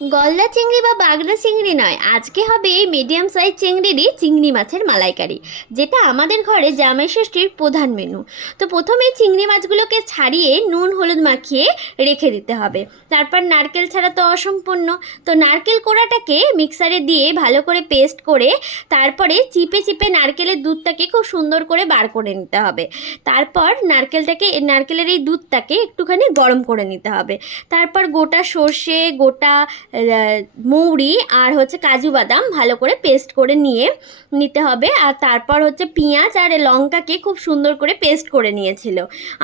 গলদা চিংড়ি বা বাগদা চিংড়ি নয়, আজকে হবে এই মিডিয়াম সাইজ চিংড়িরই চিংড়ি মাছের মালাইকারি, যেটা আমাদের ঘরে জামাই ষষ্ঠীর প্রধান মেনু। তো প্রথমেই চিংড়ি মাছগুলোকে ছাড়িয়ে নুন হলুদ মাখিয়ে রেখে দিতে হবে। তারপর নারকেল ছাড়া তো অসম্পূর্ণ, তো নারকেল কোড়াটাকে মিক্সারে দিয়ে ভালো করে পেস্ট করে তারপরে চিপে চিপে নারকেলের দুধটাকে খুব সুন্দর করে বার করে নিতে হবে। তারপর নারকেলের এই দুধটাকে একটুখানি গরম করে নিতে হবে। তারপর গোটা সর্ষে, গোটা মৌরি আর হচ্ছে কাজু বাদাম ভালো করে পেস্ট করে নিতে হবে। আর তারপর হচ্ছে পেঁয়াজ আর লঙ্কাকে খুব সুন্দর করে পেস্ট করে নিয়েছিল।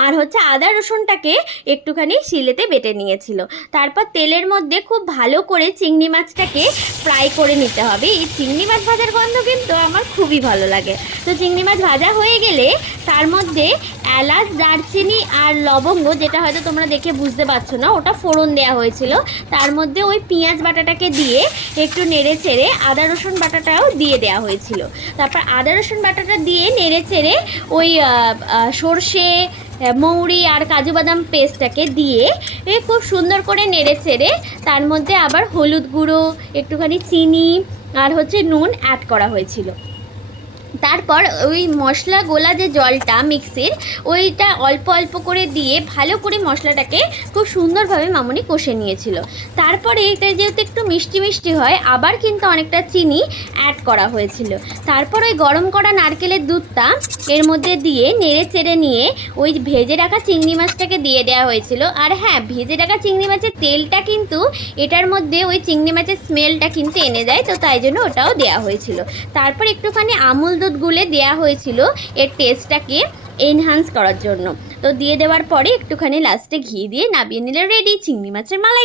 আর হচ্ছে আদা রসুনটাকে একটুখানি শিলেতে বেটে নিয়েছিল। তারপর তেলের মধ্যে খুব ভালো করে চিংড়ি মাছটাকে ফ্রাই করে নিতে হবে। এই চিংড়ি মাছ ভাজার গন্ধ কিন্তু আমার খুবই ভালো লাগে। তো চিংড়ি মাছ ভাজা হয়ে গেলে তার মধ্যে এলাচ, দারচিনি আর লবঙ্গ, যেটা হয়তো তোমরা দেখে বুঝতে পারছো না, ওটা ফোড়ন দেওয়া হয়েছিল। তার মধ্যে ওই পেঁয়াজ বাটাটাকে দিয়ে একটু নেড়ে চেড়ে আদা রসুন বাটাটাও দিয়ে দেওয়া হয়েছিল। তারপর আদা রসুন বাটাটা দিয়ে নেড়ে চেড়ে ওই সর্ষে, মৌরি আর কাজু বাদাম পেস্টটাকে দিয়ে খুব সুন্দর করে নেড়ে চেড়ে তার মধ্যে আবার হলুদ গুঁড়ো, একটুখানি চিনি আর হচ্ছে নুন অ্যাড করা হয়েছিল। তারপর ওই মশলা গোলা যে জলটা মিক্সির, ওইটা অল্প অল্প করে দিয়ে ভালো করে মশলাটাকে খুব সুন্দরভাবে মামুনি কষে নিয়েছিল। তারপরে এটা যেহেতু একটু মিষ্টি মিষ্টি হয়, আবার কিন্তু অনেকটা চিনি অ্যাড করা হয়েছিল। তারপর ওই গরম করা নারকেলের দুধটা এর মধ্যে দিয়ে নেড়ে চেড়ে নিয়ে ওই ভেজে রাখা চিংড়ি মাছটাকে দিয়ে দেওয়া হয়েছিল। আর হ্যাঁ, ভেজে রাখা চিংড়ি মাছের তেলটা কিন্তু এটার মধ্যে ওই চিংড়ি মাছের স্মেলটা কিন্তু এনে দেয়, তো তাই জন্য ওটাও দেওয়া হয়েছিল। তারপর একটুখানি আমুল দুধ গুলে দেওয়া হয়েছিল এর টেস্টটাকে এনহান্স করার জন্য। তো দিয়ে দেওয়ার পরে একটুখানি লাস্টে ঘি দিয়ে নামিয়ে নিলে রেডি চিংড়ি মাছের মালাই।